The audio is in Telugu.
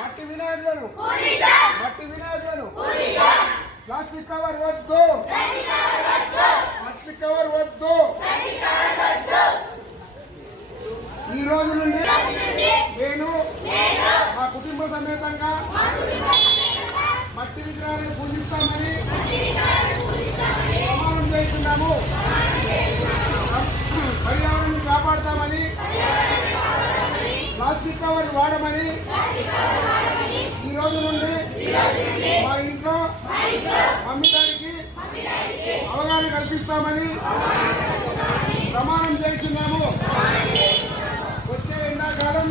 మట్టి వినాయకులను ప్లాస్టిక్ కవర్ వద్దు, ప్లాస్టిక్ కవర్ వద్దు. ఈ రోజు నుండి నేను మా కుటుంబ సమేతంగా మట్టి విగ్రహాన్ని పూజిస్తామని ప్రమాణం చేస్తున్నాము. పర్యావరణాన్ని కాపాడుతామని, ప్లాస్టిక్ కవర్ వాడమని ఈ రోజు నుండి మా ఇంట్లో అమ్మడానికి అవగాహన కల్పిస్తామని ప్రమాణం చేస్తున్నాము. వచ్చే ఎండాకాలం